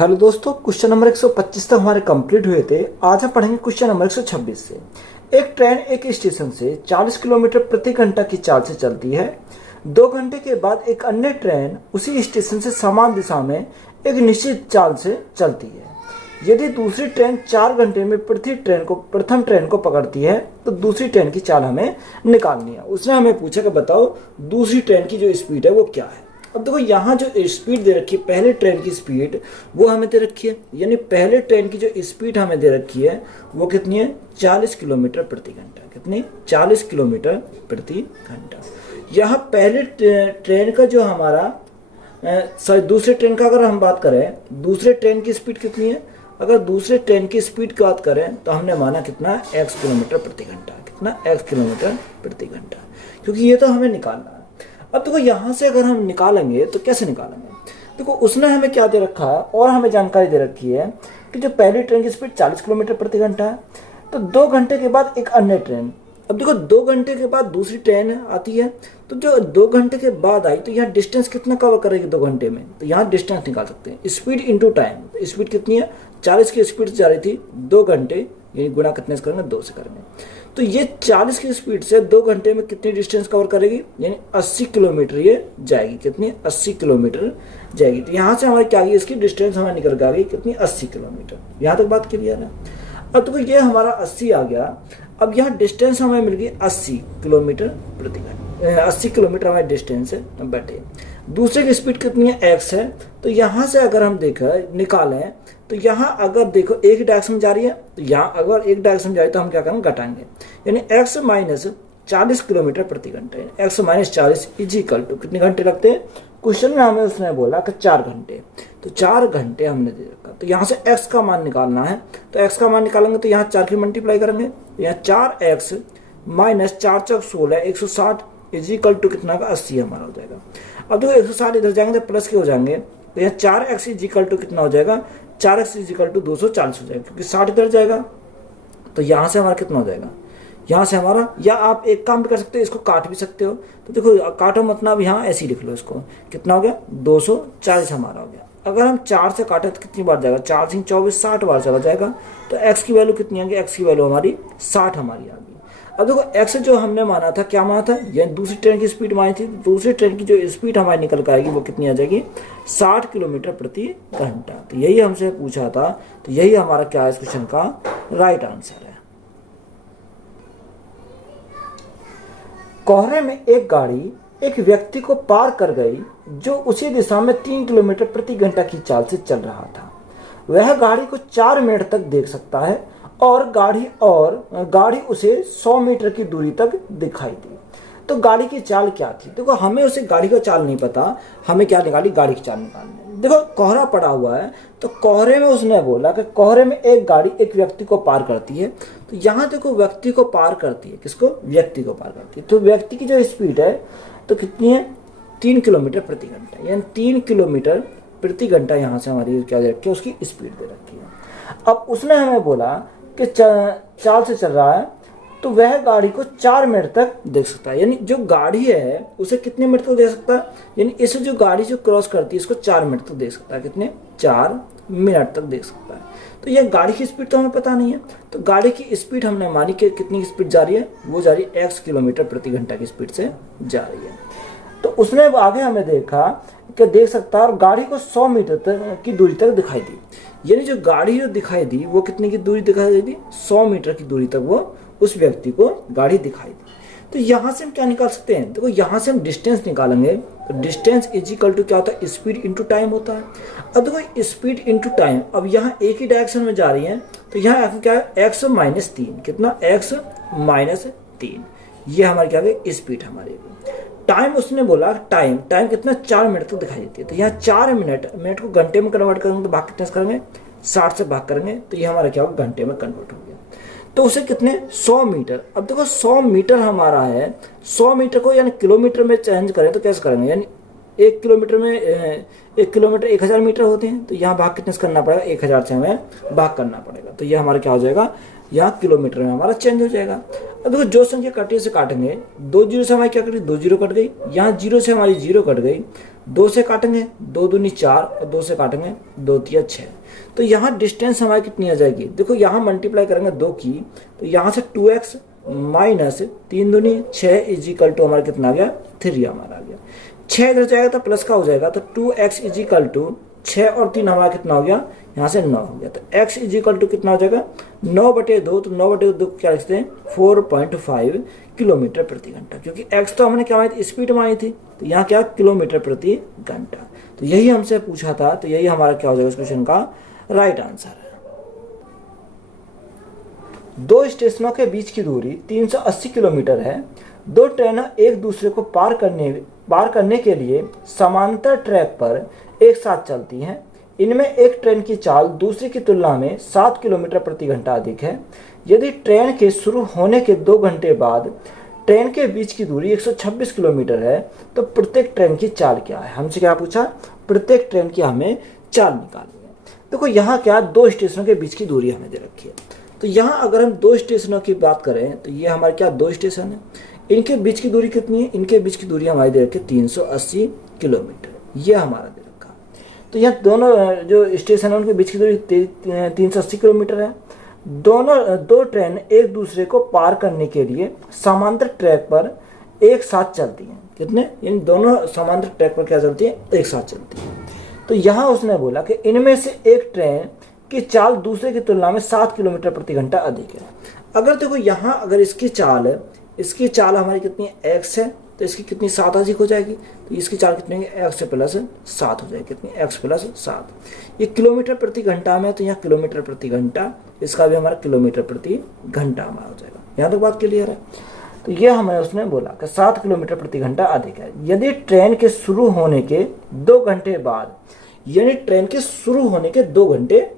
Hello दोस्तों, question number 125 तक हमारे कंप्लीट हुए थे। आज हम पढ़ेंगे क्वेश्चन नंबर 126 से। एक ट्रेन एक स्टेशन से 40 किलोमीटर प्रति घंटा की चाल से चलती है। 2 घंटे के बाद एक अन्य ट्रेन उसी स्टेशन से समान दिशा में एक निश्चित चाल से चलती है। यदि दूसरी ट्रेन 4 घंटे में प्रथम ट्रेन को पकड़ती है तो दूसरी ट्रेन की चाल हमें निकालनी है। उसने हमें पूछा कि बताओ दूसरी ट्रेन की जो स्पीड है वो क्या है। अब देखो यहाँ जो स्पीड दे रखी है, पहले ट्रेन की स्पीड वो हमें दे रखी है, यानी पहले ट्रेन की जो स्पीड हमें दे रखी है वो कितनी है, 40 किलोमीटर प्रति घंटा। कितनी? 40 किलोमीटर प्रति घंटा। यहाँ पहले ट्रेन का जो हमारा दूसरे ट्रेन का अगर हम बात करें, दूसरे ट्रेन की स्पीड कितनी है? अगर दूसरे ट्रेन की स्पीड की बात करें तो हमने माना कितना, x किलोमीटर प्रति घंटा। कितना? x किलोमीटर प्रति घंटा, क्योंकि ये तो हमें निकालना है। अब देखो यहाँ से अगर हम निकालेंगे तो कैसे निकालेंगे? देखो उसने हमें क्या दे रखा है और हमें जानकारी दे रखी है कि जो पहली ट्रेन की स्पीड 40 किलोमीटर प्रति घंटा है, तो 2 घंटे के बाद एक अन्य ट्रेन। अब देखो 2 घंटे के बाद दूसरी ट्रेन आती है, तो जो 2 घंटे के बाद आई तो यहाँ डिस्टेंस कितना कवर करेगी 2 घंटे में, तो यहाँ डिस्टेंस निकाल सकते हैं। स्पीड इंटू टाइम, स्पीड कितनी है, 40 की स्पीड से जा रही थी, 2 घंटे यानी गुणा कितने से करेंगे, 2 से करेंगे। तो ये 40 की स्पीड से 2 घंटे में कितनी डिस्टेंस कवर करेगी, यानी 80 किलोमीटर ये जाएगी। कितनी? 80 किलोमीटर जाएगी। तो यहाँ से हमारी क्या गई, इसकी डिस्टेंस हमारी निकल के आ गई कितनी, 80 किलोमीटर। यहाँ तक बात क्लियर है। अब तो ये हमारा 80 आ गया। अब यहाँ डिस्टेंस हमें मिल गई 80 किलोमीटर प्रति घंटा। 80 किलोमीटर हमारी डिस्टेंस है बटे दूसरे की स्पीड कितनी है, x है। तो यहाँ से अगर हम निकालें तो यहाँ अगर देखो एक डायरेक्शन जा रही है, तो यहाँ अगर एक डायरेक्शन जा रही है तो हम क्या करेंगे, घटाएंगे, यानी x माइनस 40 किलोमीटर प्रति घंटे। x माइनस 40 इजिकल टू कितने घंटे लगते हैं? क्वेश्चन में हमें उसने बोला कि 4 घंटे, तो 4 घंटे हमने दे रखा। तो यहाँ से x का मान निकालना है, तो x का मान निकालेंगे तो यहाँ 4 की मल्टीप्लाई करेंगे, यहाँ 4x minus 4 Chowk 16 160 is equal to कितना का 80 हमारा हो जाएगा। अब देखो 160 इधर जाएंगे तो प्लस के हो जाएंगे, तो यहाँ 4x इजिकल टू कितना हो जाएगा, 4x इजिकल टू 240 हो जाएगा, क्योंकि 60 इधर जाएगा। तो यहाँ से हमारा कितना हो जाएगा, यहाँ से हमारा, या आप एक काम भी कर सकते हो, इसको काट भी सकते हो। तो देखो काटो मतलब यहाँ ऐसे ही लिख लो इसको, कितना हो गया, 240 हमारा हो गया। अगर हम 4 से काटे तो कितनी बार जाएगा, 4 से 24 60 बार चला जाएगा। तो x की वैल्यू कितनी आएगी, x की वैल्यू हमारी 60 हमारी आ गई। अब देखो x जो हमने माना था, क्या माना था, ये दूसरी ट्रेन की स्पीड मानी थी। दूसरी ट्रेन की जो स्पीड हमारी निकल कर आएगी वो कितनी आ जाएगी, 60 किलोमीटर प्रति घंटा। तो यही हमसे पूछा था, तो यही हमारा क्या है इस क्वेश्चन का राइट आंसर है। कोहरे में एक गाड़ी एक व्यक्ति को पार कर गई जो उसी दिशा में 3 किलोमीटर प्रति घंटा की चाल से चल रहा था। वह गाड़ी को 4 मिनट तक देख सकता है और गाड़ी उसे 100 मीटर की दूरी तक दिखाई दी। तो गाड़ी की चाल क्या थी? देखो हमें उसे गाड़ी का चाल नहीं पता, हमें क्या निकाली, गाड़ी की चाल निकालनी। देखो कोहरा पड़ा हुआ है, तो कोहरे में उसने बोला कि कोहरे में एक गाड़ी एक व्यक्ति को पार करती है। तो यहाँ देखो व्यक्ति को पार करती है, किसको, व्यक्ति को पार करती है। तो व्यक्ति की जो स्पीड है तो कितनी है, 3 किलोमीटर प्रति घंटा, यानी 3 किलोमीटर प्रति घंटा यहाँ से हमारी क्या दे रखी है, उसकी स्पीड दे रखी है। अब उसने हमें बोला कि चाल से चल रहा है, तो वह गाड़ी को 4 मिनट तक देख सकता है। यानी जो गाड़ी है उसे कितने मिनट तक देख सकता है, यानी इसे जो गाड़ी जो क्रॉस करती है इसको 4 मिनट तक देख सकता है। कितने, 4 मिनट तक देख सकता है। तो यह गाड़ी की स्पीड तो हमें पता नहीं है, तो गाड़ी की स्पीड हमने मानी कि कितनी स्पीड जा रही है, वो जा रही है x किलोमीटर प्रति घंटा की स्पीड से जा रही है। तो उसने आगे हमें देखा कि देख सकता है और गाड़ी को 100 मीटर तक की दूरी तक दिखाई दी। यानी जो गाड़ी जो दिखाई दी वो कितने की दूरी दिखाई दी, 100 मीटर की दूरी तक वो उस व्यक्ति को गाड़ी दिखाई दी। तो यहाँ से हम क्या निकाल सकते हैं, देखो यहाँ से हम डिस्टेंस निकालेंगे, तो डिस्टेंस इजिकल टू क्या होता है, स्पीड इंटू टाइम होता है। अब देखो स्पीड इंटू टाइम, अब यहाँ एक ही डायरेक्शन में जा रही है, तो यहाँ क्या है, x माइनस 3, कितना, x माइनस 3, ये हमारी क्या गई, स्पीड हमारी। टाइम उसने बोला, टाइम कितना, 4 मिनट तक दिखाई देती है। तो यहाँ 4 मिनट को घंटे में कन्वर्ट करेंगे तो भाग कितने से करेंगे, 60 से भाग करेंगे, तो ये हमारा क्या होगा, घंटे में कन्वर्ट हो गया। तो उसे कितने, 100 मीटर। अब देखो 100 मीटर हमारा है, 100 मीटर को यानी किलोमीटर में चेंज करें तो कैसे करेंगे, यानी 1 किलोमीटर में 1 किलोमीटर 1000 मीटर होते हैं। तो यहाँ भाग कितने से करना पड़ेगा, 1000 से हमें भाग करना पड़ेगा। तो ये हमारा क्या हो जाएगा, यहाँ किलोमीटर में हमारा चेंज हो जाएगा। अब देखो जो संख्या कटी से काटेंगे, 2 जीरो से हमारी क्या कटी, 2 जीरो कट गई, यहाँ 0 से हमारी 0 कट गई, 2 से काटेंगे 2 दूनी 4 और 2 से काटेंगे 2 तिया 6। तो यहाँ डिस्टेंस हमारी कितनी आ जाएगी, देखो यहाँ मल्टीप्लाई करेंगे 2 की, तो यहाँ से 2x माइनस 3 दूनी 6 इजिकल टू हमारा कितना आ गया 3 हमारा आ गया। 6 इधर जाएगा तो प्लस का हो जाएगा, तो 2x इजिकल टू 6 और 3 हमारा कितना हो गया, यहाँ से 9 हो गया। तो x इजिकल टू कितना हो जाएगा 9/2, तो 9/2 क्या लिखते हैं 4.5 किलोमीटर प्रति घंटा, क्योंकि x तो हमने क्या मानी थी, स्पीड मानी थी, तो यहाँ क्या किलोमीटर प्रति घंटा। तो यही हमसे पूछा था, तो यही हमारा क्या हो जाएगा इस क्वेश्चन का राइट आंसर है। 2 स्टेशनों के बीच की दूरी 380 किलोमीटर है। 2 ट्रेनें एक दूसरे को पार करने के लिए समांतर ट्रैक पर एक साथ चलती हैं। इनमें एक ट्रेन की चाल दूसरी की तुलना में 7 किलोमीटर प्रति घंटा अधिक है। यदि ट्रेन के शुरू होने के 2 घंटे बाद ट्रेन के बीच की दूरी 126 किलोमीटर है, तो प्रत्येक ट्रेन की चाल क्या है। हमसे क्या पूछा, प्रत्येक ट्रेन की हमें चाल निकालनी है। देखो यहाँ क्या 2 स्टेशनों के बीच की दूरी हमें दे रखी है। तो यहाँ अगर हम 2 स्टेशनों की बात करें तो ये हमारे क्या 2 स्टेशन है, इनके बीच की दूरी कितनी है, इनके बीच की दूरी हमारी दे रखी है 380 किलोमीटर, ये हमारा दे रखा। तो यहाँ दोनों जो स्टेशन है उनके बीच की दूरी 380 किलोमीटर है। दोनों 2 ट्रेन एक दूसरे को पार करने के लिए समांतर ट्रैक पर एक साथ चलती हैं। कितने, यानी दोनों समांतर ट्रैक पर क्या चलती है, एक साथ चलती है। तो यहाँ उसने बोला कि इनमें से एक ट्रेन की चाल दूसरे की तुलना में 7 किलोमीटर प्रति घंटा अधिक है। अगर देखो यहाँ अगर इसकी चाल हमारी कितनी है, x है, तो इसकी कितनी 7 अधिक हो जाएगी, तो इसकी चाल कितनी है, x प्लस 7 हो जाएगी, कितनी x प्लस 7। ये किलोमीटर प्रति घंटा में, तो यहाँ किलोमीटर प्रति घंटा, इसका भी हमारा किलोमीटर प्रति घंटा हमारा हो जाएगा। यहाँ तक बात क्लियर है। तो ये हमें उसने बोला कि 7 किलोमीटर प्रति घंटा अधिक है। यदि ट्रेन के शुरू होने के 2 घंटे बाद, यानी ट्रेन के शुरू होने के 2 घंटे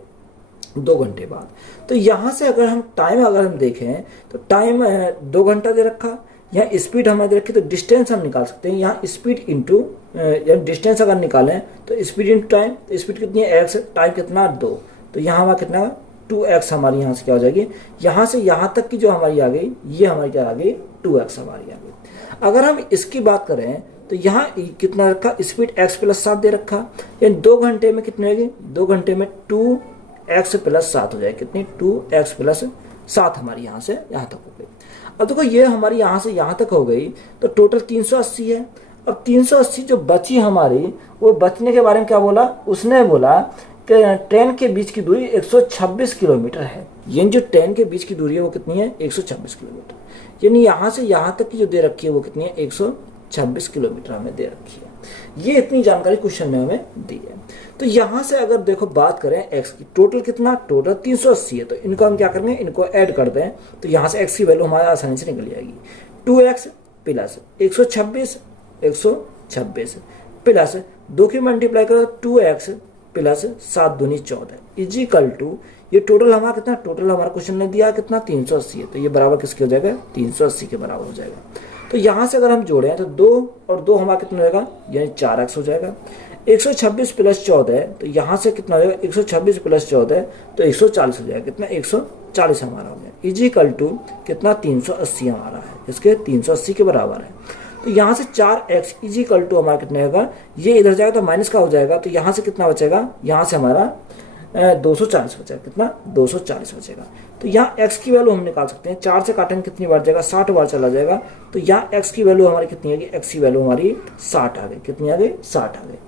बाद, तो यहाँ से अगर हम टाइम अगर हम देखें तो टाइम 2 घंटा दे रखा, यहाँ स्पीड हमें दे रखी, तो डिस्टेंस हम निकाल सकते हैं। यहाँ स्पीड इंटू या डिस्टेंस अगर निकालें तो स्पीड इंटू टाइम, तो स्पीड कितनी है x, टाइम कितना 2, तो यहाँ हमारा कितना 2x हमारी यहाँ से क्या हो जाएगी, यहाँ से यहाँ तक की जो हमारी आ गई, ये हमारी क्या आ गई 2x हमारी आ गई। अगर हम इसकी बात करें तो यहाँ कितना रखा, स्पीड x प्लस 7 दे रखा, यानी 2 घंटे में कितनी होगी, 2 घंटे में 2x प्लस 7 हो जाएगी, कितनी 2x प्लस 7 हमारी यहाँ से यहाँ तक हो गई। अब देखो ये हमारी यहाँ से यहाँ तक हो गई, तो टोटल 380 है। अब 380 जो बची हमारी, वो बचने के बारे में क्या बोला, उसने बोला कि ट्रेन के बीच की दूरी 126 किलोमीटर है। यानी जो ट्रेन के बीच की दूरी है वो कितनी है, 126 किलोमीटर। यानी यहाँ से यहाँ तक की जो दे रखी है वो कितनी है, 126 किलोमीटर हमें दे रखी है। ये इतनी जानकारी क्वेश्चन में हमें दी है। तो यहाँ से अगर देखो बात करें x की, टोटल कितना, टोटल 380 है, तो इनको हम क्या करेंगे, इनको ऐड कर दें, तो यहाँ से x की वैल्यू हमारे आसानी से निकल जाएगी। 2x प्लस 126 प्लस 2 की मल्टीप्लाई करो 2x प्लस 7 दूनी 14 इजिकल टू, ये टोटल हमारा कितना, टोटल हमारा क्वेश्चन ने दिया कितना 380 है, तो ये बराबर किसके हो जाएगा, 380 के बराबर हो जाएगा। तो यहाँ से अगर हम जोड़ें तो 2 और 2 हमारा कितना हो जाएगा, यानी 4x हो जाएगा। 126 प्लस 14 है, तो यहाँ से कितना हो जाएगा, 126 प्लस 14 तो 140 हो जाएगा, कितना 140 हमारा हो गया। इजिकल टू कितना 380 हमारा है, इसके 380 के बराबर है। तो यहाँ से 4x इजिकल टू हमारा कितना होगा, ये इधर जाएगा तो माइनस का हो जाएगा, तो यहाँ से कितना बचेगा, यहाँ से हमारा 240 बचेगा, कितना 240 बचेगा। तो यहाँ x की वैल्यू हम निकाल सकते हैं, 4 से काटेंगे कितनी बार जाएगा, 60 बार चला जाएगा। तो यहाँ x की वैल्यू हमारी कितनी आएगी, x की वैल्यू हमारी 60 आ गई, कितनी आ गई 60 आ गई।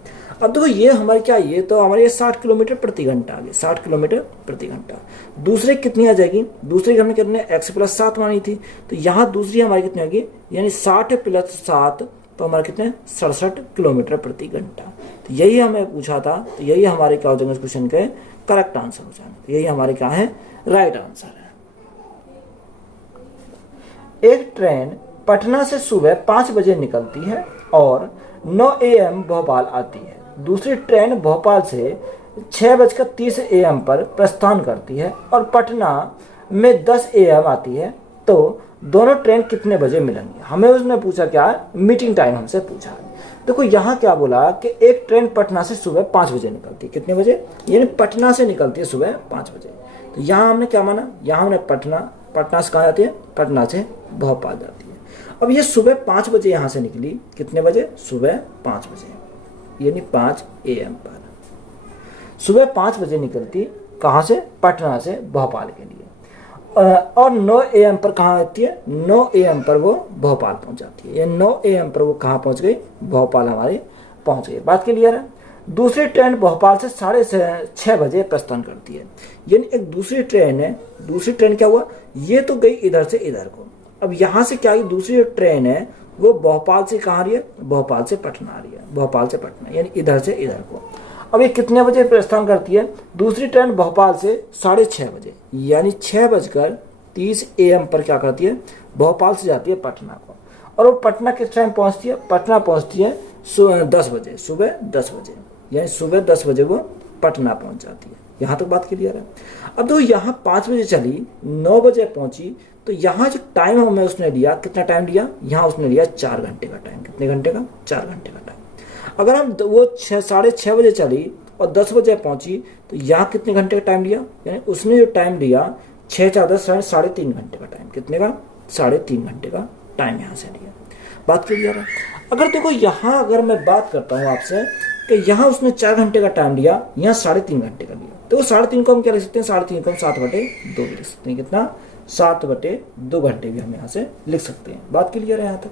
अब देखो ये हमारी क्या, ये तो हमारे 60 किलोमीटर प्रति घंटा आ गई, 60 किलोमीटर प्रति घंटा। दूसरे कितनी आ जाएगी, दूसरे हमने कितने x प्लस 7 मानी थी, तो यहाँ दूसरी हमारी कितनी आएगी, यानी 60 प्लस 7 तो हमारे कितने 67 किलोमीटर प्रति घंटा। तो यही हमें पूछा था, तो यही हमारे क्या हो जाएंगे इस क्वेश्चन के करेक्ट आंसर हो जाएंगे। यही हमारे क्या है, राइट आंसर है। एक ट्रेन पटना से सुबह 5 बजे निकलती है और 9 AM भोपाल आती है। दूसरी ट्रेन भोपाल से 6:30 AM पर प्रस्थान करती है और पटना में 10 AM आती है। तो दोनों ट्रेन कितने बजे मिलेंगे, हमें उसने पूछा क्या, मीटिंग टाइम हमसे पूछा है। देखो यहाँ क्या बोला कि एक ट्रेन पटना से सुबह 5 बजे निकलती है, कितने बजे, यानी पटना से निकलती है सुबह 5 बजे। तो यहाँ हमने क्या माना, यहाँ हमने पटना से कहाँ जाती है, पटना से भोपाल जाती है। अब ये सुबह 5 बजे यहाँ से निकली, कितने बजे, सुबह 5 बजे। यानी 5 AM पर सुबह 5 बजे निकलती, कहाँ से? पटना से भोपाल के लिए। और 9 AM पर कहाँ आती है? 9 AM पर वो भोपाल पहुंच जाती है। ये 9 AM पर वो कहाँ पहुंच गई? भोपाल हमारे पहुंच गई। बात क्लियर है? दूसरी ट्रेन भोपाल से 6:30 बजे प्रस्थान करती है। यानी एक दूसरी ट्रेन है। दूसरी ट्रेन क्या हुआ? ये तो गई इधर से इधर को। अब यहाँ से क्या, दूसरी ट्रेन है वो भोपाल से कहाँ आ रही है? भोपाल से पटना आ रही है। भोपाल से पटना यानी इधर से इधर को। अब ये कितने बजे प्रस्थान करती है? दूसरी ट्रेन भोपाल से 6:30 बजे यानी 6:30 AM पर क्या करती है? भोपाल से जाती है पटना को। और वो पटना किस टाइम पहुंचती है? पटना पहुंचती है 10 बजे, सुबह 10 बजे, यानी सुबह 10 बजे वो पटना पहुंच जाती है। यहाँ तक बात क्लियर है? अब तो यहाँ 5 बजे चली, 9 बजे पहुंची, तो यहाँ जो टाइम हमें उसने लिया, कितना टाइम लिया? यहाँ उसने लिया 4 घंटे का टाइम। कितने घंटे का? 4 घंटे का टाइम। अगर हम वो 6:30 बजे चली और 10 बजे पहुंची, तो यहाँ कितने घंटे का टाइम लिया? यानी उसने जो टाइम लिया 6 4 10 3.5 घंटे का टाइम। कितने का? 3.5 घंटे का टाइम यहाँ से लिया। बात क्लियर है? अगर देखो यहाँ अगर मैं बात करता हूँ आपसे कि यहाँ उसने 4 घंटे का टाइम लिया, यहाँ 3.5 घंटे का लिया, तो 3.5 को हम क्या लिख सकते हैं? 3.5 को हम 7/2 लिख सकते हैं। कितना? 7/2 घंटे भी हम यहाँ से लिख सकते हैं। बात क्लियर है यहाँ तक?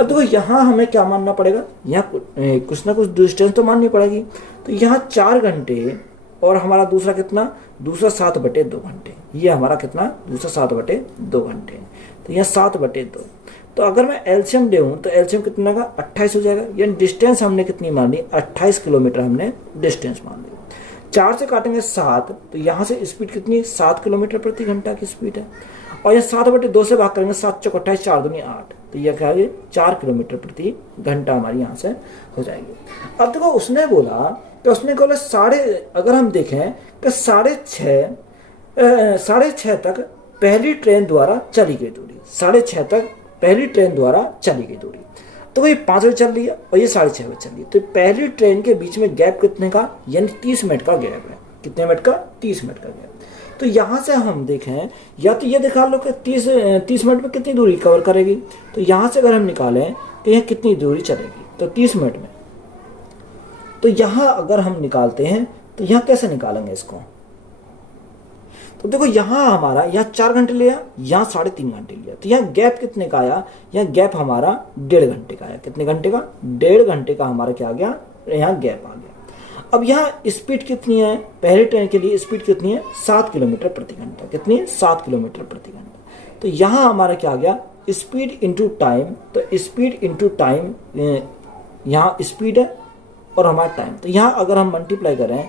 अब देखो यहाँ हमें क्या मानना पड़ेगा? यहाँ कुछ ना कुछ डिस्टेंस तो माननी पड़ेगी। तो यहाँ 4 घंटे और हमारा दूसरा कितना? दूसरा 7/2 घंटे। ये हमारा कितना? दूसरा 7/2 घंटे। तो यहाँ 7/2। तो अगर मैं एलसीएम ले तो एलसीएम कितना का? 28 हो जाएगा। यानी डिस्टेंस हमने कितनी मान ली? 28 किलोमीटर हमने डिस्टेंस मान ली। 4 से काटेंगे 7, तो यहाँ से स्पीड कितनी? 7 किलोमीटर प्रति घंटा की स्पीड है। और ये 7/2 से भाग करेंगे, 7 चौक 28, 4 दूनी 8, तो यह क्या है? 4 किलोमीटर प्रति घंटा हमारी यहाँ से हो जाएगी। अब देखो उसने बोला कि उसने बोला अगर हम देखें कि 6:30 तक पहली ट्रेन द्वारा चली गई दूरी, 6:30 तक पहली ट्रेन द्वारा चली गई दूरी। तो ये 5 बजे चल रही है और ये 6:30 बजे चल रही है। तो पहली ट्रेन के बीच में गैप कितने का? यानी 30 मिनट का गैप है। कितने मिनट का? 30 मिनट का गैप। तो यहाँ से हम देखें, या तो ये दिखा लो कि 30 मिनट में कितनी दूरी कवर करेगी। तो यहाँ से अगर हम निकालें तो यह कितनी दूरी चलेगी? तो 30 मिनट में। तो यहाँ अगर हम निकालते हैं तो यहाँ कैसे निकालेंगे इसको? तो देखो यहाँ हमारा यहाँ 4 घंटे लिया, यहाँ 3.5 घंटे लिया, तो यहाँ गैप कितने का आया? यहाँ गैप हमारा 1.5 घंटे का आया। कितने घंटे का? 1.5 घंटे का हमारा क्या आ गया? यहाँ गैप आ गया। अब यहाँ स्पीड कितनी है? पहली ट्रेन के लिए स्पीड कितनी है? 7 किलोमीटर प्रति घंटा। कितनी? 7 किलोमीटर प्रति घंटा। तो यहाँ हमारा क्या आ गया? Speed into time. तो स्पीड इंटू टाइम, यहाँ स्पीड है और हमारा टाइम, तो यहाँ अगर हम मल्टीप्लाई करें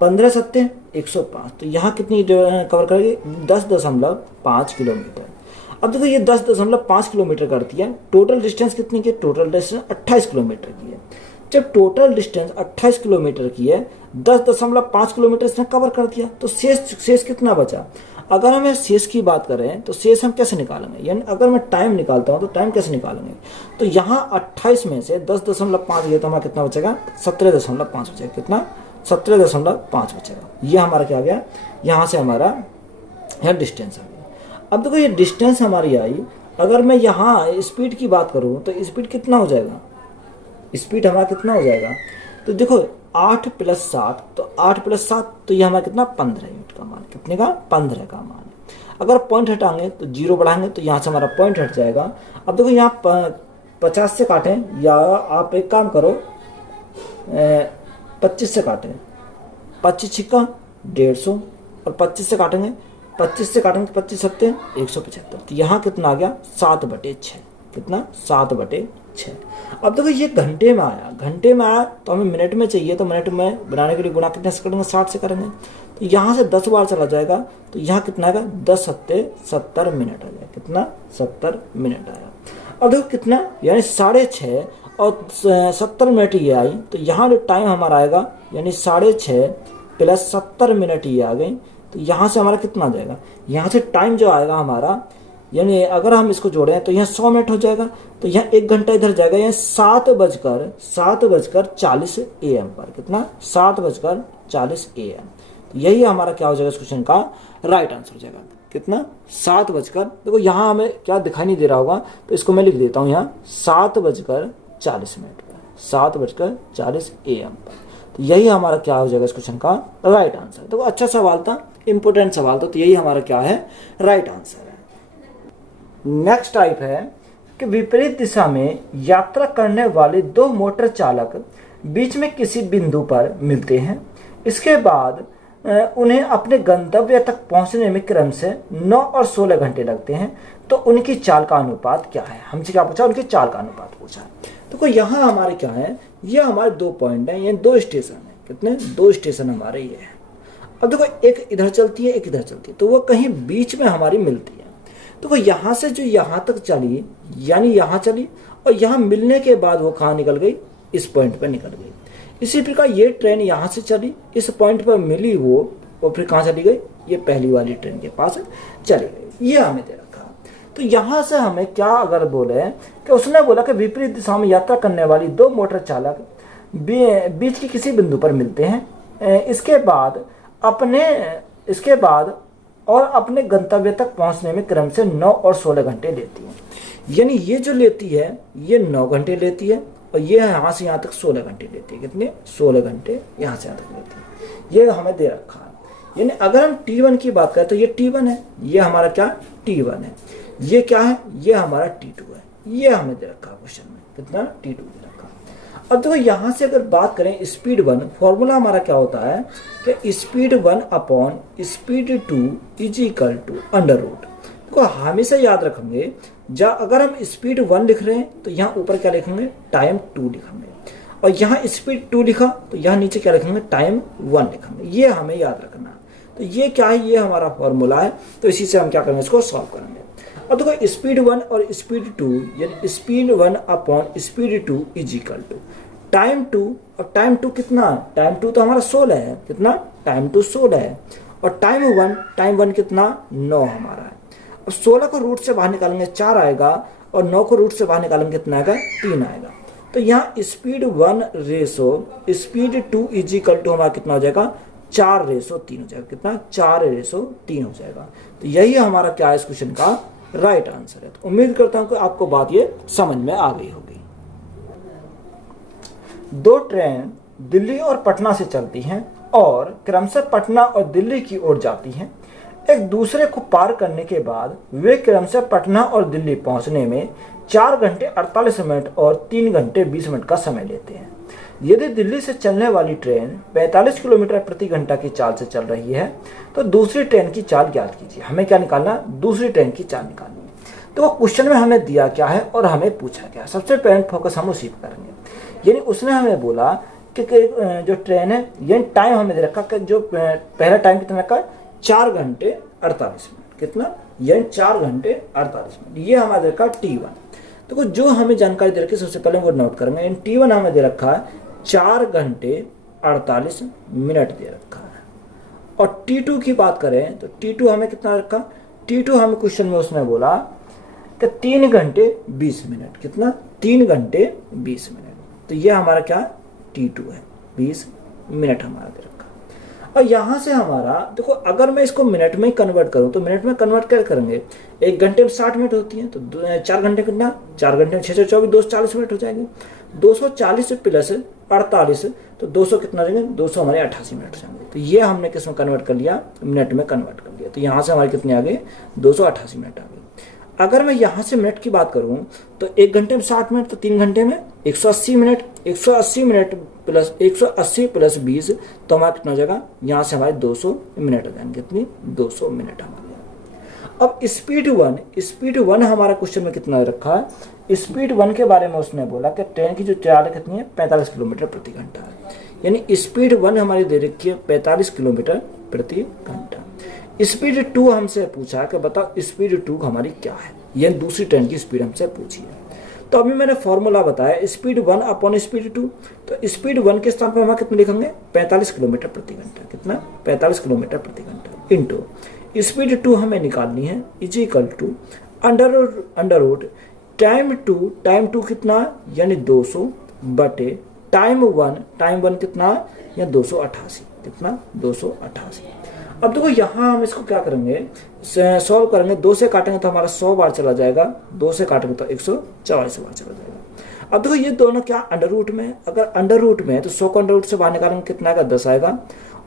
15 7 105, तो यहाँ कितनी कवर करेगी? 10.5 किलोमीटर। अब देखो ये 10.5 किलोमीटर करती है। टोटल डिस्टेंस कितनी की? टोटल डिस्टेंस 28 किलोमीटर की है। जब टोटल डिस्टेंस 28 किलोमीटर की है, 10.5 किलोमीटर इसने कवर कर दिया, तो शेष कितना बचा? अगर हमें शेष की बात करें तो शेष हम कैसे निकालेंगे? यानी अगर मैं टाइम निकालता हूं तो टाइम कैसे निकालेंगे? तो यहाँ 28 में से 10.5 गया तो हमारा कितना बचेगा? 17.5 बचेगा। कितना? 17.5 बचेगा। ये हमारा क्या आ गया? यहाँ से हमारा यहाँ डिस्टेंस आ गया। अब देखो ये डिस्टेंस हमारी आई, अगर मैं यहाँ स्पीड की बात करूँ तो स्पीड कितना हो जाएगा? स्पीड हमारा कितना हो जाएगा? तो देखो 8 + 7, तो 8 + 7, तो ये हमारा कितना? 15 यूनिट का मान। कितने का? 15 का मान है। अगर पॉइंट हटाएंगे तो 0 बढ़ाएंगे तो यहाँ से हमारा पॉइंट हट जाएगा। अब देखो यहाँ 50 से काटें, या आप एक काम करो 25 से काटें। 25 छिक्का 150, और 25 से काटेंगे, 25 से काटेंगे 25 7 175, तो यहाँ कितना आ गया? 7/6। कितना? 7/6। अब देखो ये घंटे में आया, घंटे में आया तो हमें मिनट में चाहिए, तो मिनट में बनाने के लिए गुणा कितने से करेंगे? 60 से करेंगे, तो यहाँ से 10 बार चला जाएगा, तो यहाँ कितना आएगा? 10 7 70 मिनट आ जाएगा। कितना? 70 मिनट आया। अब देखो कितना, यानी 6.5 और 70 मिनट ये आई, तो यहाँ जो टाइम हमारा आएगा यानी 6.5 + 70 मिनट ये आ गई, तो यहाँ से हमारा कितना आ जाएगा? यहाँ से टाइम जो आएगा हमारा, यानी अगर हम इसको जोड़ें तो यहाँ 100 मिनट हो जाएगा, तो यहाँ 1 घंटा इधर जाएगा, यहाँ 7:40 AM पर। कितना? 7:40 AM। तो यही हमारा क्या हो जाएगा इस क्वेश्चन का राइट आंसर हो जाएगा। कितना? 7 बजकर, देखो यहाँ हमें क्या दिखाई नहीं दे रहा होगा, तो इसको मैं लिख देता हूँ यहाँ 7:40 पर। 7:40 AM पर। तो यही हमारा क्या हो जाएगा इस क्वेश्चन का राइट आंसर। तो अच्छा सवाल था, इंपोर्टेंट सवाल था, तो यही हमारा क्या है राइट आंसर है। नेक्स्ट टाइप है कि विपरीत दिशा में यात्रा करने वाले दो मोटर चालक बीच में किसी बिंदु पर मिलते हैं। इसके बाद उन्हें अपने गंतव्य तक पहुंचने में क्रम से 9 और 16 घंटे लगते हैं। तो उनकी चाल का अनुपात क्या है? हमसे क्या पूछा? उनकी चाल का अनुपात पूछा। तो कोई यहाँ हमारे क्या है, ये हमारे 2 पॉइंट हैं, ये 2 स्टेशन है। कितने? 2 स्टेशन हमारे ये है। अब देखो, एक इधर चलती है, एक इधर चलती है, तो वो कहीं बीच में हमारी मिलती है। तो वो यहाँ से जो यहाँ तक चली, यानी यहाँ चली और यहाँ मिलने के बाद वो कहाँ निकल गई? इस पॉइंट पर निकल गई। इसी प्रकार ये ट्रेन यहाँ से चली, इस पॉइंट पर मिली वो, और फिर कहाँ चली गई? ये पहली वाली ट्रेन के पास चली गई। ये हमें दे रखा। तो यहाँ से हमें क्या अगर बोले कि उसने बोला कि विपरीत दिशा में यात्रा करने वाली दो मोटर चालक बीच के किसी बिंदु पर मिलते हैं। इसके बाद अपने गंतव्य तक पहुंचने में क्रम से 9 और 16 घंटे लेती है। यानी ये जो लेती है ये 9 घंटे लेती है और ये यहाँ से यहाँ तक 16 घंटे लेती है। कितने? 16 घंटे यहाँ से यहाँ तक लेती है। ये हमें दे रखा है। यानी अगर हम T1 की बात करें तो ये T1 है, ये हमारा क्या? T1 है। ये क्या है? ये हमारा T2 है। ये हमें दे रखा है क्वेश्चन में। कितना? T2 दे रखा। अब देखो यहाँ से अगर बात करें स्पीड 1, फॉर्मूला हमारा क्या होता है कि speed 1 upon speed 2 is equal to under root. देखो हमेशा याद रखेंगे, अगर हम स्पीड 1 लिख रहे हैं तो यहाँ ऊपर क्या लिखेंगे? टाइम 2 लिखेंगे, और यहाँ स्पीड 2 लिखा तो यहाँ नीचे क्या लिखेंगे? टाइम 1 लिखेंगे। ये हमें याद रखना है। तो ये क्या है? ये हमारा फॉर्मूला है। तो इसी से हम क्या करेंगे? इसको सॉल्व करेंगे। अब देखो स्पीड 1 और स्पीड 2, यानी speed 1 upon speed 2 is equal to time 2, और टाइम 2 कितना? टाइम 2 तो हमारा 16 है। कितना? टाइम 2 16 है। और टाइम 1 कितना? 9 हमारा है। अब 16 को रूट से बाहर निकालेंगे 4 आएगा, और 9 को रूट से बाहर निकालेंगे कितना आएगा? 3 आएगा। तो यहाँ speed 1 ratio speed 2 is equal to हमारा कितना हो जाएगा? 4:3 हो जाएगा। कितना? 4:3 हो जाएगा। तो यही हमारा क्या है इस क्वेश्चन का राइट आंसर है। तो उम्मीद करता हूं कि आपको बात ये समझ में आ गई होगी। 2 ट्रेन दिल्ली और पटना से चलती हैं और क्रमशः पटना और दिल्ली की ओर जाती हैं। एक दूसरे को पार करने के बाद वे क्रमशः पटना और दिल्ली पहुंचने में 4 घंटे 48 मिनट और 3 घंटे 20 मिनट का समय लेते हैं। यदि दिल्ली से चलने वाली ट्रेन 45 किलोमीटर प्रति घंटा की चाल से चल रही है तो दूसरी ट्रेन की चाल ज्ञात कीजिए। हमें क्या निकालना? दूसरी ट्रेन की चाल निकालनी है। तो वो क्वेश्चन में हमें दिया क्या है और हमें पूछा क्या है? सबसे पहले फोकस हम उसी पर करेंगे। यानी उसने हमें बोला कि जो ट्रेन है, यानी टाइम हमें दे रखा कि जो पहला टाइम कितना रखा? 4 घंटे 48 मिनट। कितना? यानी 4 घंटे 48 मिनट। ये हमारा दे रखा T1। तो जो हमें जानकारी दे रखी है सबसे पहले वो नोट करेंगे। यानी T1 हमें दे रखा है 4 घंटे 48 मिनट दे रखा है। और T2 की बात करें तो T2 हमें कितना रखा? T2 हमें क्वेश्चन में उसने बोला कि 3 घंटे 20 मिनट। कितना? 3 घंटे 20 मिनट। तो ये हमारा क्या? T2 है। 20 मिनट हमारा दे रखा। और यहाँ से हमारा देखो, अगर मैं इसको मिनट में ही कन्वर्ट करूँ तो मिनट में कन्वर्ट क्या करेंगे? 1 घंटे में 60 मिनट होती है, तो 4 घंटे कितना? 4 घंटे में 624 240 मिनट हो जाएंगे। 240 प्लस 48 तो 200 कितना देंगे? 200 हमारे 88 मिनट हो जाएंगे। तो ये हमने किस में कन्वर्ट कर लिया? मिनट में कन्वर्ट कर लिया। तो यहाँ से हमारे कितने आ गए? 288 मिनट आ गए। अगर मैं यहाँ से मिनट की बात करूँ तो 1 घंटे में 60 मिनट, तो 3 घंटे में 180 मिनट। 180 मिनट प्लस 180 प्लस 20 तो हमारा कितना हो जाएगा? यहाँ से हमारे 200 मिनट हो जाएंगे। कितनी? 200 मिनट हमारे। अब स्पीड 1 हमारा क्वेश्चन में कितना रखा है? स्पीड 1 के बारे में उसने बोला कि ट्रेन की जो चाल कितनी है? 45 किलोमीटर प्रति घंटा है। यानी स्पीड 1 हमारी दे रखी है 45 किलोमीटर प्रति घंटा। स्पीड 2 हमसे पूछा कि बताओ स्पीड 2 हमारी क्या है? ये दूसरी ट्रेन की स्पीड हमसे पूछी है। तो अभी मैंने फॉर्मूला बताया स्पीड 1 अपॉन स्पीड 2। तो स्पीड 1 के स्थान पर हम कितना लिखेंगे? 45 किलोमीटर प्रति घंटा। कितना? 45 किलोमीटर प्रति घंटा इंटू स्पीड 2 हमें निकालनी है is equal to under root time 2 कितना? यानी 200 बटे टाइम 1 कितना? या 288। कितना? 288। अब देखो यहाँ हम इसको क्या करेंगे? सॉल्व करेंगे। 2 से काटेंगे तो हमारा 100 बार चला जाएगा, 2 से काटेंगे तो 144 बार चला जाएगा। अब देखो ये दोनों क्या अंडर रूट में है, अगर अंडर रूट में है तो 100 को अंडर रूट से बाहर निकालेंगे कितना आएगा 10 आएगा,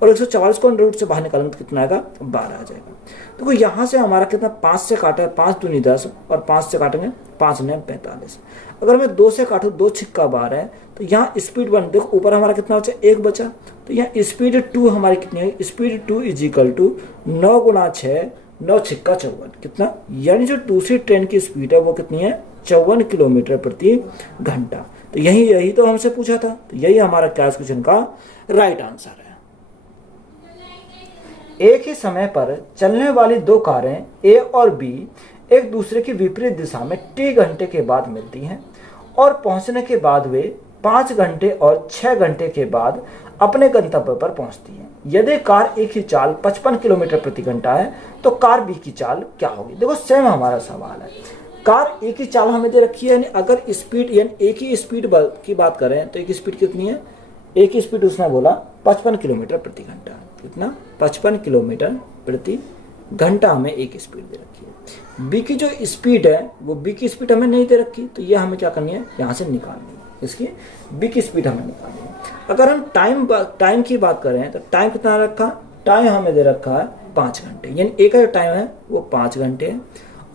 और 144 को अंडर रूट से बाहर निकालेंगे तो कितना आएगा 12 आ जाएगा। देखो यहाँ से हमारा कितना 5 से काटा है, 5 दूनी 10 और 5 से काटेंगे 5 ने 45। अगर मैं 2 से काटूँ 2 छिक्का 12 है, तो यहाँ स्पीड 1 देखो ऊपर हमारा कितना बचा 1 बचा, तो यहाँ स्पीड 2 हमारी कितनी है, स्पीड 2 इज इक्वल टू 9 गुना 6 9 छिक्का 54 कितना, यानी जो दूसरी ट्रेन की स्पीड है वो कितनी है 54 किलोमीटर प्रति घंटा। तो यही तो हमसे पूछा था, तो यही हमारा क्या क्वेश्चन का राइट आंसर है। एक ही समय पर चलने वाली दो कारें ए और बी एक दूसरे की विपरीत दिशा में t घंटे के बाद मिलती हैं और पहुंचने के बाद वे 5 घंटे और 6 घंटे के बाद अपने गंतव्य पर पहुंचती हैं। यदि कार ए की चाल 55 किलोमीटर प्रति घंटा है तो कार बी की चाल क्या होगी। देखो सेम हमारा सवाल है, कार ए की चाल हमें दे रखी है, यानी अगर स्पीड यानी ए की स्पीड की बात करें तो ए की स्पीड कितनी है, ए की स्पीड उसने बोला 55 किलोमीटर प्रति घंटा, कितना 55 किलोमीटर प्रति घंटा हमें ए की स्पीड दे रखी है। बी की जो स्पीड है वो बी की स्पीड हमें नहीं दे रखी, तो ये हमें क्या करनी है यहाँ से निकालनी है, इसकी बी की स्पीड हमें निकालनी है। अगर हम टाइम की बात करें तो टाइम कितना रखा, टाइम हमें दे रखा है 5 घंटे, यानी ए का जो टाइम है वो 5 घंटे है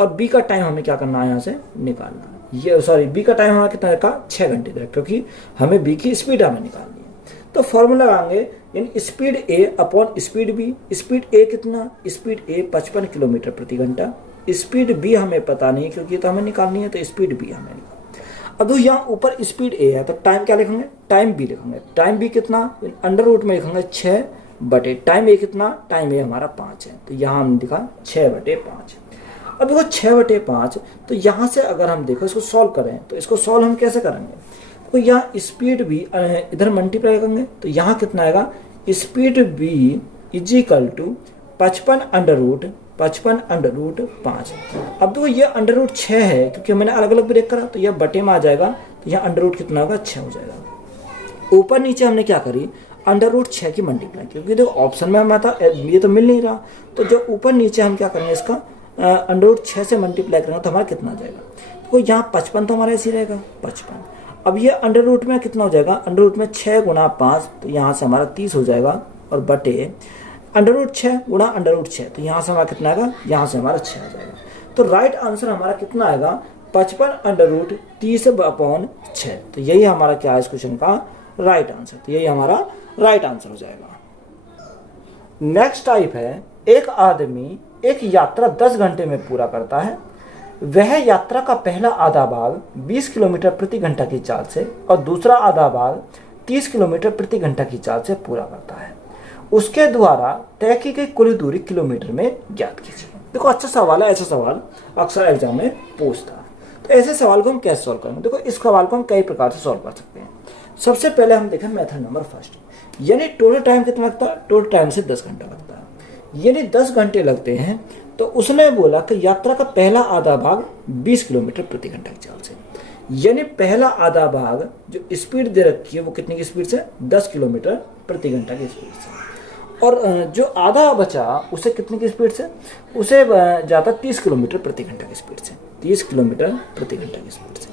और बी का टाइम हमें क्या करना है यहाँ से निकालना है। ये सॉरी बी का टाइम हमें कितना रखा 6 घंटे दे रखा, क्योंकि हमें बी की स्पीड हमें निकालनी है। तो फॉर्मूला लगाएंगे यानी स्पीड ए अपॉन स्पीड बी, स्पीड ए कितना, स्पीड ए 55 किलोमीटर प्रति घंटा, स्पीड बी हमें पता नहीं क्योंकि तो हमें निकालनी है, तो स्पीड बी हमें निकालनी। अब यहाँ ऊपर स्पीड ए है तो टाइम क्या लिखेंगे, टाइम बी लिखेंगे, टाइम बी कितना अंडर रूट में लिखेंगे 6 बटे टाइम ए कितना, टाइम ए हमारा 5 है, तो यहाँ हमने लिखा 6 बटे 5। अब देखो 6 बटे 5, तो यहाँ से अगर हम देखो इसको सॉल्व करें तो इसको सॉल्व हम कैसे करेंगे, तो यहाँ स्पीड बी इधर मल्टीप्लाई करेंगे तो यहाँ कितना आएगा, speed B is equal to 55 under root 5। अब देखो ये अंडर रूट 6 है क्योंकि मैंने अलग अलग ब्रेक करा, तो यह बटे में आ जाएगा, तो यहाँ अंडर रूट कितना होगा 6 हो जाएगा। ऊपर नीचे हमने क्या करी अंडर रूट 6 की मल्टीप्लाई, क्योंकि देखो ऑप्शन में हमारा था ये तो मिल नहीं रहा, तो जो ऊपर नीचे हम क्या करेंगे इसका अंडर रूट 6 से मल्टीप्लाई करेंगे तो हमारा कितना आ जाएगा, तो यहाँ 55 तो हमारा ऐसे ही रहेगा 55। अब ये अंडर रूट में कितना हो जाएगा, अंडर रूट में 6 गुना 5, तो यहाँ से हमारा 30 हो जाएगा, और बटे अंडर रूट 6 गुना अंडर रूट 6, तो यहाँ से हमारा कितना आएगा, यहाँ से हमारा 6 आ जाएगा। तो राइट आंसर हमारा कितना आएगा 55 अंडर रूट 30 अपॉन 6, तो यही हमारा क्या है इस क्वेश्चन का राइट आंसर, तो यही हमारा राइट आंसर हो जाएगा। नेक्स्ट टाइप है, एक आदमी एक यात्रा 10 घंटे में पूरा करता है, वह यात्रा का पहला आधा भाग 20 किलोमीटर प्रति घंटा की चाल से और दूसरा आधा भाग 30 किलोमीटर प्रति घंटा की चाल से पूरा करता है, उसके द्वारा तय की गई कुल दूरी किलोमीटर में ज्ञात कीजिए। देखो अच्छा सवाल है, ऐसा सवाल अक्सर एग्जाम में पूछता है, तो ऐसे सवाल को हम कैसे सॉल्व करेंगे। देखो इस सवाल को हम कई प्रकार से सॉल्व कर सकते हैं। सबसे पहले हम देखें मेथड नंबर फर्स्ट, यानी टोटल टाइम कितना लगता है, टोटल टाइम से 10 घंटा लगता है, यानी 10 घंटे लगते हैं, तो उसने बोला कि यात्रा का पहला आधा भाग 20 किलोमीटर प्रति घंटा की चाल से, यानी पहला आधा भाग जो स्पीड दे रखी है वो कितनी की स्पीड से 10 किलोमीटर प्रति घंटा की स्पीड से, और जो आधा बचा उसे कितनी की स्पीड से, उसे जाता 30 किलोमीटर प्रति घंटा की स्पीड से, 30 किलोमीटर प्रति घंटा की स्पीड से।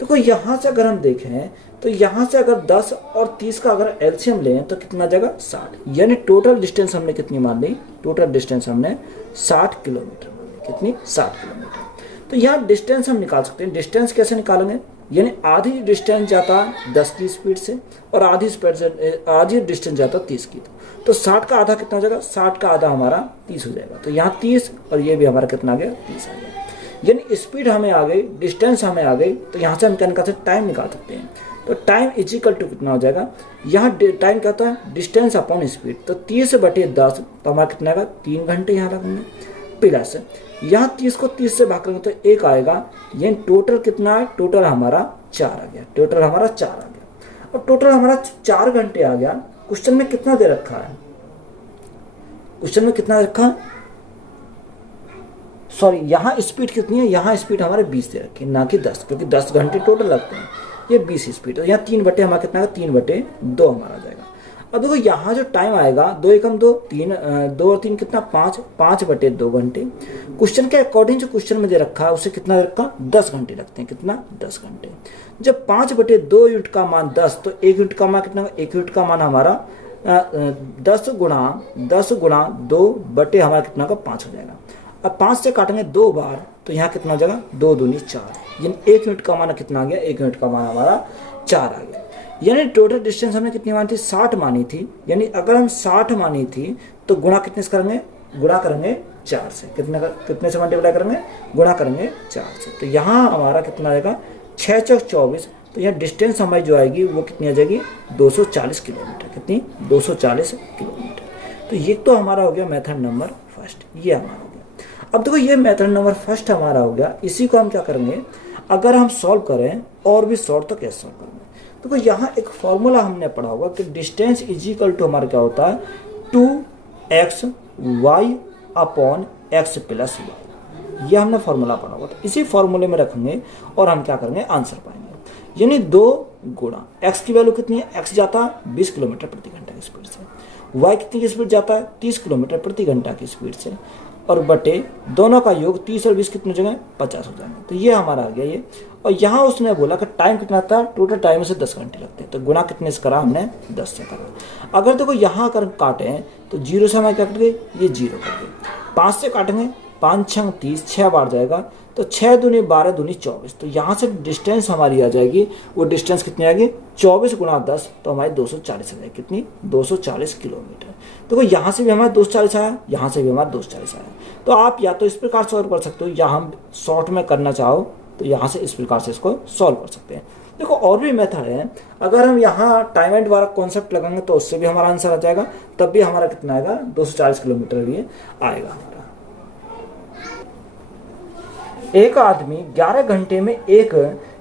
देखो यहाँ से अगर हम देखें तो यहाँ से अगर 10 और 30 का अगर एलसीएम लें तो कितना जाएगा 60, यानी टोटल डिस्टेंस हमने कितनी मान ली, टोटल डिस्टेंस हमने 60 किलोमीटर मान ली, कितनी 60 किलोमीटर। तो यहाँ डिस्टेंस हम निकाल सकते हैं, डिस्टेंस कैसे निकालेंगे, यानी आधी डिस्टेंस जाता 10 की स्पीड से और आधी डिस्टेंस जाता 30 की, तो 60 का आधा कितना हो जाएगा, 60 का आधा हमारा 30 हो जाएगा, तो यहाँ 30 और ये भी हमारा कितना आ गया 30 आ गया, यानी स्पीड हमें आ गई, डिस्टेंस हमें आ गई, तो यहाँ से हम क्या निकाल सकते टाइम निकाल सकते हैं। तो टाइम इज इक्वल टू कितना हो जाएगा, यहाँ टाइम क्या होता है डिस्टेंस अपॉन स्पीड, तो 30 बटे 10 तो हमारा कितना आएगा 3 घंटे यहाँ लगेंगे, प्लस यहाँ 30 को 30 से भाग करेंगे तो 1 आएगा, यानी टोटल कितना है, टोटल हमारा 4 आ गया, टोटल हमारा 4 आ गया, और टोटल हमारा 4 घंटे आ गया। क्वेश्चन में कितना दे रखा है, क्वेश्चन में कितना दे रखा है, सॉरी यहाँ स्पीड कितनी है, यहाँ स्पीड हमारे 20 दे रखी है ना कि 10, क्योंकि 10 घंटे टोटल लगते हैं, ये 20 स्पीड, तो यहाँ 3 बटे हमारा कितना है 3 बटे 2 हमारा जाएगा। अब देखो यहाँ जो टाइम आएगा, 2 एकम 2, 3 2 और 3 कितना 5, 5/2 घंटे। क्वेश्चन के अकॉर्डिंग जो क्वेश्चन में दे रखा है उसे कितना रखा, 10 घंटे लगते हैं। कितना, 10 घंटे। जब 5/2 यूनिट का मान 10, तो 1 यूनिट का मान कितना, 1 यूनिट का मान हमारा 10 गुणा 2 बटे हमारा कितना का 5 हो जाएगा। अब 5 से काटेंगे 2 बार, तो यहाँ कितना हो जाएगा, 2 दूनी 4, यानी 1 यूनिट का मान कितना आ गया, 1 यूनिट का मान हमारा 4 आ गया। यानी टोटल डिस्टेंस हमने कितनी मानी थी, 60 मानी थी। यानी अगर हम 60 मानी थी तो गुणा कितने से करेंगे, गुणा करेंगे 4 से। कितने से मल्टीप्लाई करेंगे, गुणा करेंगे 4 से। तो यहाँ हमारा कितना आएगा, 6 चौक 24। तो यहाँ डिस्टेंस हमारी जो आएगी वो कितनी आ जाएगी, 240 किलोमीटर। कितनी, 240 किलोमीटर। तो ये तो हमारा हो गया मेथड नंबर फर्स्ट, ये हमारा हो गया। अब देखो ये मेथड नंबर फर्स्ट हमारा हो गया। इसी को हम क्या करेंगे, अगर हम सॉल्व करें और भी शॉर्ट तो कैसे सॉल्व करेंगे। देखो यहाँ एक फॉर्मूला हमने पढ़ा होगा कि डिस्टेंस इज इक्वल टू हमारा क्या होता है, 2x y upon x plus y। ये हमने फॉर्मूला पढ़ा होगा। तो इसी फॉर्मूले में रखेंगे और हम क्या करेंगे, आंसर पाएंगे। यानी 2 गुणा x की वैल्यू कितनी है, x जाता है 20 किलोमीटर प्रति घंटा की स्पीड से, y कितनी की स्पीड जाता है, 30 किलोमीटर प्रति घंटा की स्पीड से, और बटे दोनों का योग 30 और 20 कितने हो जाएंगे, 50 हो जाएंगे। तो ये हमारा आ गया ये। और यहाँ उसने बोला कि टाइम कितना था, टोटल टाइम से 10 घंटे लगते हैं। तो गुणा कितने से करा हमने, 10 से करा। अगर देखो यहाँ अगर काटे हैं तो 0 से हमारे क्या कट गए, ये 0 कट गए। 5 से काटेंगे, 5 6 30, 6 बार जाएगा। तो 6 दूनी 12 दूनी 24। तो यहाँ से डिस्टेंस हमारी आ जाएगी, वो डिस्टेंस कितनी आएगी, 24 गुणा 10, तो हमारी 240 आ जाएगी। कितनी, 240 किलोमीटर। देखो यहाँ से भी हमारा 240 आया, यहाँ से भी हमारा 240 आया। तो आप या तो इस प्रकार सॉल्व कर सकते हो, या हम शॉर्ट में करना चाहो तो यहाँ से इस प्रकार से इसको सॉल्व कर सकते हैं। देखो और भी मेथड है, अगर हम यहाँ टाइम एंड वाला कॉन्सेप्ट लगाएंगे तो उससे भी हमारा आंसर आ जाएगा, तब भी हमारा कितना आएगा, 240 किलोमीटर भी आएगा हमारा। एक आदमी 11 घंटे में एक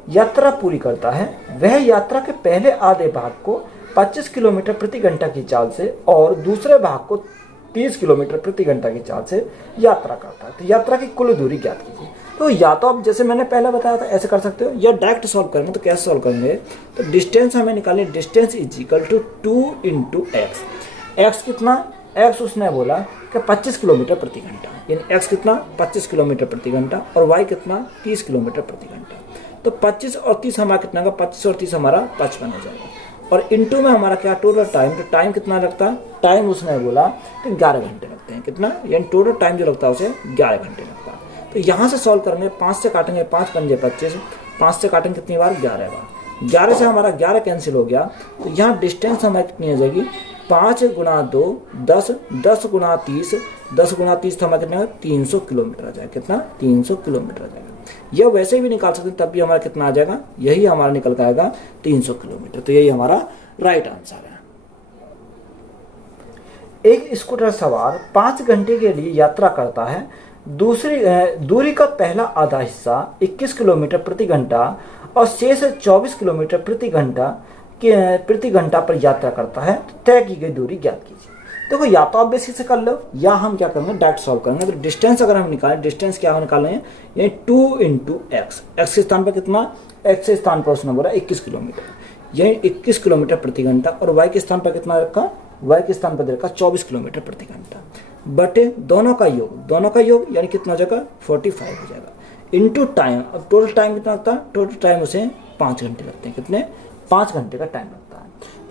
यात्रा पूरी करता है। वह यात्रा के पहले आधे भाग को 25 किलोमीटर प्रति घंटा की चाल से और दूसरे भाग को 30 किलोमीटर प्रति घंटा की चाल से यात्रा करता है। तो यात्रा की कुल दूरी ज्ञात कीजिए। तो या तो आप जैसे मैंने पहले बताया था ऐसे कर सकते हो, या डायरेक्ट सॉल्व करेंगे। तो कैसे सॉल्व करेंगे, तो डिस्टेंस हमें निकालनी, distance is equal to 2 × x। x कितना, x उसने बोला कि 25 किलोमीटर प्रति घंटा, यानी x कितना, 25 किलोमीटर प्रति घंटा, और y कितना, 30 किलोमीटर प्रति घंटा। तो 25 और 30 हमारा कितना का, 25 और 30 हमारा 55 हो जाएगा। और इनटू में हमारा क्या, टोटल टाइम। तो टाइम कितना लगता है, टाइम उसने बोला तो 11 घंटे लगते हैं। कितना, यानी टोटल टाइम जो लगता है उसे 11 घंटे लगता है। तो यहाँ से सॉल्व करेंगे, 5 से काटेंगे, 5 पंजे 25, 5 से काटेंगे कितनी बार, 11 बार। 11 से हमारा 11 कैंसिल हो गया। तो यहाँ डिस्टेंस हमारी कितनी हो जाएगी, 5 गुणा 2 10, 10 गुणा 30, 10 गुणा 30 तो हमारा कितना, 300 किलोमीटर आ जाएगा। कितना, 300 किलोमीटर आ जाएगा। यह वैसे भी निकाल सकते हैं, तब भी हमारा कितना आ जाएगा, यही हमारा निकल के आएगा 300 किलोमीटर। तो यही हमारा राइट आंसर है। एक स्कूटर सवार 5 घंटे के लिए यात्रा करता है। दूरी का पहला आधा हिस्सा 21 किलोमीटर प्रति घंटा और शेष 24 किलोमीटर प्रति घंटा पर यात्रा करता है। तो तय की गई दूरी ज्ञात कीजिए। देखो या तो आप बेसिक से कर लो, या हम क्या करेंगे, डायरेक्ट सॉल्व करेंगे। तो डिस्टेंस अगर हम निकालें, डिस्टेंस क्या हम निकालें, यानी 2 × x। x के स्थान पर कितना, x के स्थान पर उसने बोला 21 किलोमीटर, यानी 21 किलोमीटर प्रति घंटा, और y के स्थान पर कितना रखा, y के स्थान पर रखा 24 किलोमीटर प्रति घंटा, बटे दोनों का योग यानी कितना हो जाएगा, 45 हो जाएगा, इनटू टाइम। अब टोटल टाइम कितना लगता है, टोटल टाइम उसे 5 घंटे लगते हैं। कितने, 5 घंटे का टाइम लगता है।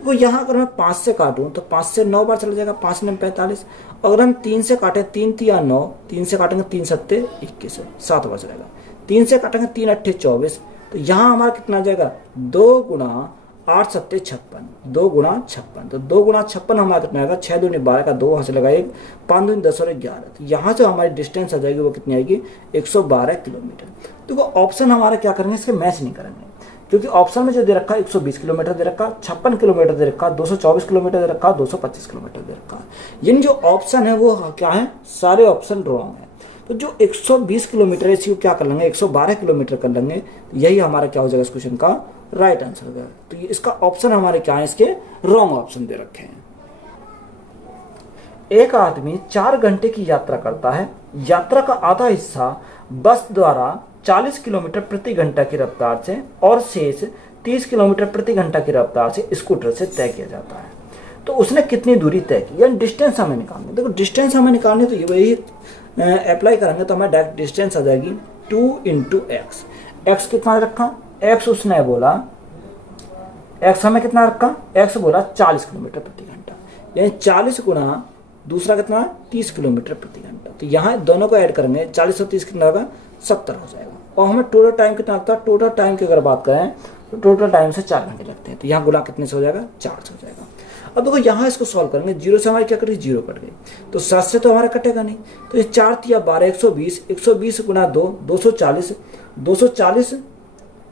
वो यहाँ अगर मैं 5 से काटूं तो 5 से 9 बार चला जाएगा, 5 9 45। अगर हम 3 से काटें, 3 3 9, 3 से काटेंगे 3 7 21, 7 बार चलेगा। 3 से काटेंगे 3 8 24। तो यहाँ हमारा कितना आ जाएगा, 2 गुणा 8 7 56, 2 गुणा 56। तो 2 गुणा 56 हमारा कितना आएगा, 6 दूनी 12 का 2 वहाँ से लगा 1, 5 दूनी 10 और 11। तो यहाँ से हमारी डिस्टेंस आ जाएगी, वो कितनी आएगी, 112 किलोमीटर। तो ऑप्शन हमारा क्या करेंगे, इसके मैच नहीं करेंगे, क्योंकि ऑप्शन में जो दे रखा है 120 किलोमीटर दे रखा, 56 किलोमीटर दे रखा, 224 किलोमीटर दे रखा, 225 किलोमीटर दे रखा। यानी जो ऑप्शन है वो क्या है, सारे ऑप्शन रॉन्ग है। तो जो 120 किलोमीटर है इसको क्या कर लेंगे, 112 किलोमीटर कर लेंगे। यही हमारा क्या हो जाएगा इस क्वेश्चन का राइट आंसर हो जाएगा। तो ये इसका ऑप्शन हमारे क्या है, इसके रॉन्ग ऑप्शन दे रखे हैं। एक आदमी 4 घंटे की यात्रा करता है। यात्रा का आधा हिस्सा बस द्वारा 40 किलोमीटर प्रति घंटा की रफ्तार से और शेष 30 किलोमीटर प्रति घंटा की रफ्तार से स्कूटर से तय किया जाता है। तो उसने कितनी दूरी तय की, यानी डिस्टेंस हमें निकालनी। देखो डिस्टेंस हमें निकालनी तो ये वही अप्लाई करेंगे तो हमें डायरेक्ट डिस्टेंस आ जाएगी 2 × x। x कितना रखा, x उसने बोला, x हमें कितना रखा, x बोला 40 किलोमीटर प्रति घंटा, यानी 40 गुना दूसरा कितना 30 किलोमीटर प्रति घंटा। तो यहाँ दोनों को ऐड करेंगे 40 और 30 कितना होगा 70 हो जाएगा। और हमें टोटल टाइम कितना लगता है, टोटल टाइम की अगर बात करें तो टोटल टाइम से 4 घंटे लगते हैं। तो यहाँ गुना कितने से हो जाएगा, 4 से हो जाएगा। अब देखो यहाँ इसको सॉल्व करेंगे, 0 से हमारी क्या कट गई, 0 कट गई, तो 7 से तो हमारा कटेगा नहीं। तो ये 4 तिया 12, 120, 120 गुना 2 240,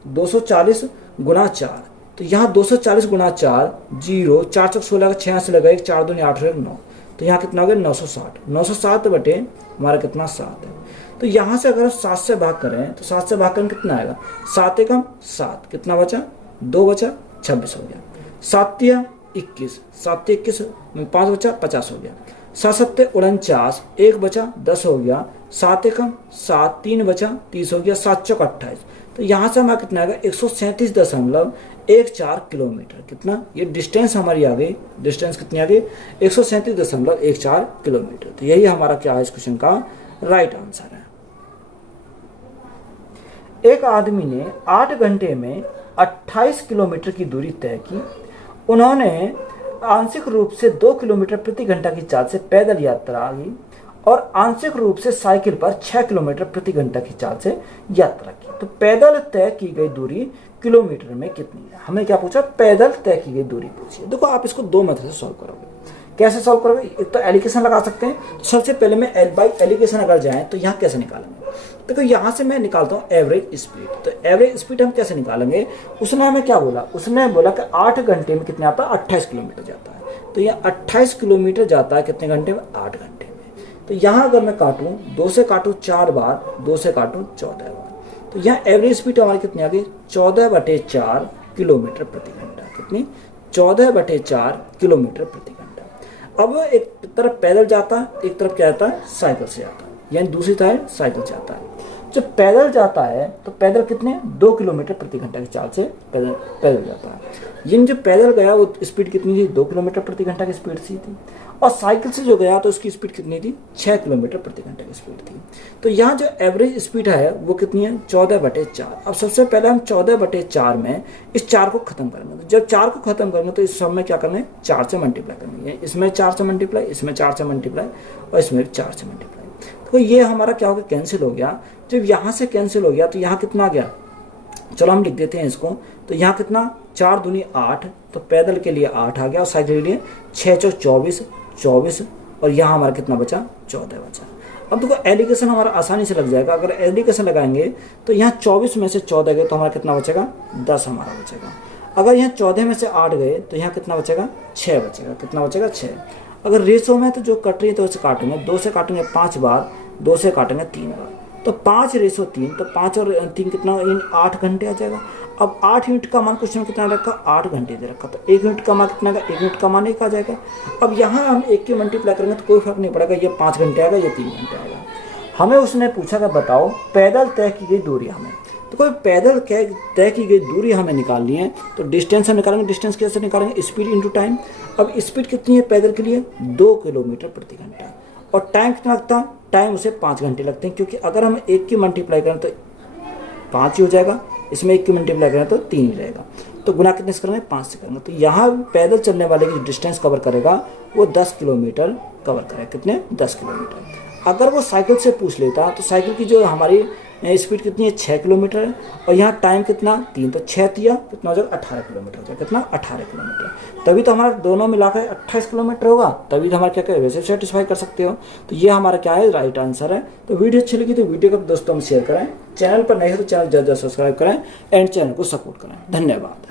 240 गुना 4। तो यहाँ 240 गुना 4, 0, 4 चौक 16, 6 से लगा 1, 4 दूनी 8 9, तो यहाँ कितना हो गया 960। 960 बटे हमारा कितना 7 है। तो यहाँ से अगर 7 से भाग करें तो 7 से भाग करें कितना आएगा, 7 एकम 7, कितना बचा 2 बचा 26 हो गया। 7 तिया 21, 7 तिया 21, 5 बचा 50 हो गया। 7 सत्ते 49, 1 बचा 10 हो गया। 7 एकम 7, 3 बचा 30 हो गया। 7 चौक 28, तो यहाँ से हमारा कितना आएगा 137.14 किलोमीटर। कितना, ये डिस्टेंस हमारी आ गई, डिस्टेंस कितनी आ गई 137.14 किलोमीटर। तो यही हमारा क्या है इस क्वेश्चन का राइट आंसर है। एक आदमी ने 8 घंटे में 28 किलोमीटर की दूरी तय की। उन्होंने आंशिक रूप से 2 किलोमीटर प्रति घंटा की चाल से पैदल यात्रा की और आंशिक रूप से साइकिल पर 6 किलोमीटर प्रति घंटा की चाल से यात्रा की। तो पैदल तय की गई दूरी किलोमीटर में कितनी है, हमें क्या पूछा, पैदल तय की गई दूरी पूछी है। देखो आप इसको 2 मेथड से सॉल्व करोगे। कैसे सॉल्व करोगे, एक तो एलिगेशन लगा सकते हैं। तो सबसे पहले मैं बाई एलिगेशन अगर जाए तो यहाँ कैसे निकालेंगे, देखो यहाँ से मैं निकालता हूँ एवरेज स्पीड। तो एवरेज स्पीड हम कैसे निकालेंगे, उसने हमें क्या बोला, उसने बोला कि 8 घंटे में कितने आता है, 28 किलोमीटर जाता है। तो यह 28 किलोमीटर जाता है कितने घंटे में, 8 घंटे में। तो यहाँ अगर मैं काटूँ, 2 से काटूँ 4 बार, 2 से काटूँ 14 बार, तो यहाँ एवरेज स्पीड हमारी कितनी आ गई 14/4 किलोमीटर प्रति घंटा। कितनी, 14/4 किलोमीटर प्रति घंटा। अब एक तरफ पैदल जाता है, एक तरफ क्या आता है, साइकिल से जाता है, यानी दूसरी तरफ साइकिल से आता है। जब पैदल जाता है तो पैदल कितने 2 किलोमीटर प्रति घंटा की चाल से पैदल जाता है। यानी जो पैदल गया वो स्पीड कितनी थी, 2 किलोमीटर प्रति घंटा की स्पीड सी थी। और साइकिल से जो गया तो उसकी स्पीड कितनी थी, 6 किलोमीटर प्रति घंटा की स्पीड थी। तो यहाँ जो एवरेज स्पीड है वो कितनी है, 14/4। अब सबसे पहले हम 14/4 में इस 4 को खत्म करेंगे। तो जब 4 को खत्म करेंगे तो इस सब में क्या करना है, 4 से मल्टीप्लाई करेंगे। इसमें 4 से मल्टीप्लाई, इसमें 4 से मल्टीप्लाई और इसमें 4 से मल्टीप्लाई। तो ये हमारा क्या हो गया, कैंसिल हो गया। जब यहाँ से कैंसिल हो गया तो यहाँ कितना आ गया, चलो हम लिख देते हैं इसको। तो यहाँ कितना, 4 दूनी 8, तो पैदल के लिए 8 आ गया और साइकिल के लिए 6 चौक 24 और यहाँ हमारा कितना बचा, 14 बचा। अब देखो एलिगेशन हमारा आसानी से लग जाएगा। अगर एलिगेशन लगाएंगे तो यहाँ 24 में से 14 गए तो हमारा कितना बचेगा, 10 हमारा बचेगा। अगर यहाँ 14 में से 8 गए तो यहाँ कितना बचेगा, 6 बचेगा। कितना बचेगा, 6। अगर रेशो में तो जो कट रही है तो उसे काटेंगे, 2 से काटेंगे 5 बार, 2 से काटेंगे 3 बार, तो 5/3, तो 5 और 3 कितना, 8 घंटे आ जाएगा। अब 8 यूनिट का मान क्वेश्चन में कितना रखा, 8 घंटे दे रखा, तो 1 यूनिट का मान कितना आएगा, 1 यूनिट का मान 1 आ जाएगा। अब यहाँ हम 1 की मल्टीप्लाई करेंगे तो कोई फर्क नहीं पड़ेगा, ये 5 घंटे आएगा, ये 3 घंटे आएगा। हमें उसने पूछा कि बताओ पैदल तय की गई दूरी हमें, तो कोई पैदल तय की गई दूरी हमें निकालनी है। तो डिस्टेंस हम निकालेंगे, डिस्टेंस कैसे निकालेंगे, स्पीड इंटू टाइम। अब स्पीड कितनी है पैदल के लिए, 2 किलोमीटर प्रति घंटा। और टाइम कितना लगता है, टाइम उसे 5 घंटे लगते हैं, क्योंकि अगर हम 1 की मल्टीप्लाई करें तो 5 ही हो जाएगा, इसमें 1 की मल्टीप्लाई करें तो 3 ही रहेगा। तो गुना कितने से करेंगे, 5 से करेंगे। तो यहाँ पैदल चलने वाले की डिस्टेंस कवर करेगा वो 10 किलोमीटर कवर करेगा। कितने, 10 किलोमीटर। अगर वो साइकिल से पूछ लेता तो साइकिल की जो हमारी स्पीड कितनी है, 6 किलोमीटर है, और यहाँ टाइम कितना 3, तो 6 तिया कितना हो जाएगा, 18 किलोमीटर हो जाएगा। कितना, 18 किलोमीटर। तभी तो हमारा दोनों मिलाकर 28 किलोमीटर होगा, तभी तो हमारा क्या करें, वैसे सेटिस्फाई कर सकते हो। तो ये हमारा क्या है, राइट आंसर है। तो वीडियो अच्छी लगी तो वीडियो को दोस्तों में शेयर करें, चैनल पर नए हो तो चैनल जल्द सब्सक्राइब करें एंड चैनल को सपोर्ट करें। धन्यवाद।